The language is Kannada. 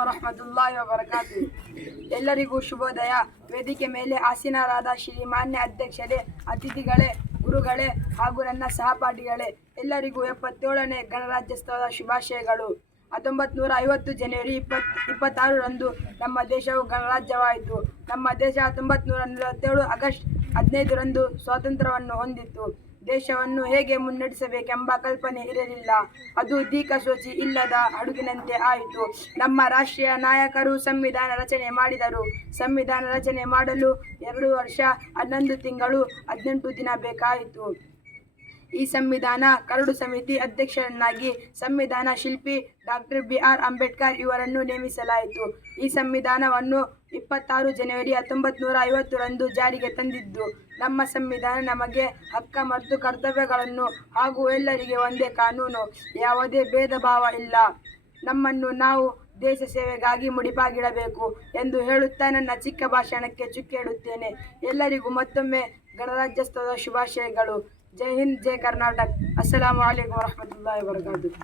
ವರಹಮತುಲ್ಲಾಹಿ ವಬರಕಾತು. ಎಲ್ಲರಿಗೂ ಶುಭೋದಯ. ವೇದಿಕೆ ಮೇಲೆ ಆಸೀನರಾದ ಶ್ರೀಮಾನ್ಯ ಅಧ್ಯಕ್ಷರೇ, ಅತಿಥಿಗಳೇ, ಗುರುಗಳೇ ಹಾಗೂ ನನ್ನ ಸಹಪಾಠಿಗಳೇ, ಎಲ್ಲರಿಗೂ 77ನೇ ಗಣರಾಜ್ಯೋತ್ಸವದ ಶುಭಾಶಯಗಳು. 1950 ಜನವರಿ 26ರಂದು ನಮ್ಮ ದೇಶವು ಗಣರಾಜ್ಯವಾಯಿತು. ನಮ್ಮ ದೇಶ 1947 ಆಗಸ್ಟ್ 15ರಂದು ಸ್ವಾತಂತ್ರ್ಯವನ್ನು ಹೊಂದಿತ್ತು. ದೇಶವನ್ನು ಹೇಗೆ ಮುನ್ನಡೆಸಬೇಕೆಂಬ ಕಲ್ಪನೆ ಇರಲಿಲ್ಲ. ಅದು ದೀರ್ಘಸೂಚಿ ಇಲ್ಲದ ಹಡಗಿನಂತೆ ಆಯಿತು. ನಮ್ಮ ರಾಷ್ಟ್ರೀಯ ನಾಯಕರು ಸಂವಿಧಾನ ರಚನೆ ಮಾಡಿದರು. ಸಂವಿಧಾನ ರಚನೆ ಮಾಡಲು 2 ವರ್ಷ 11 ತಿಂಗಳು 18 ದಿನ ಬೇಕಾಯಿತು. ಈ ಸಂವಿಧಾನ ಕರಡು ಸಮಿತಿ ಅಧ್ಯಕ್ಷರನ್ನಾಗಿ ಸಂವಿಧಾನ ಶಿಲ್ಪಿ ಡಾಕ್ಟರ್ ಬಿ.ಆರ್. ಅಂಬೇಡ್ಕರ್ ಇವರನ್ನು ನೇಮಿಸಲಾಯಿತು. ಈ ಸಂವಿಧಾನವನ್ನು 26 ಜನವರಿ 1950ರಂದು ಜಾರಿಗೆ ತಂದಿದ್ದು. ನಮ್ಮ ಸಂವಿಧಾನ ನಮಗೆ ಹಕ್ಕ ಮತ್ತು ಕರ್ತವ್ಯಗಳನ್ನು ಹಾಗೂ ಎಲ್ಲರಿಗೆ ಒಂದೇ ಕಾನೂನು, ಯಾವುದೇ ಭೇದ ಭಾವ ಇಲ್ಲ. ನಮ್ಮನ್ನು ನಾವು ದೇಶ ಸೇವೆಗಾಗಿ ಮುಡಿಪಾಗಿಡಬೇಕು ಎಂದು ಹೇಳುತ್ತಾ ನನ್ನ ಚಿಕ್ಕ ಭಾಷಣಕ್ಕೆ ಚುಕ್ಕೆ ಇಡುತ್ತೇನೆ. ಎಲ್ಲರಿಗೂ ಮತ್ತೊಮ್ಮೆ ಗಣರಾಜ್ಯೋತ್ಸವದ ಶುಭಾಶಯಗಳು. ಜೈ ಹಿಂದ್, ಜೈ ಕರ್ನಾಟಕ. ಅಸ್ಸಲಾಮು ಅಲೈಕುಂ ವರಹಮತುಲ್ಲಾಹಿ ವಬರಕಾತುಹು.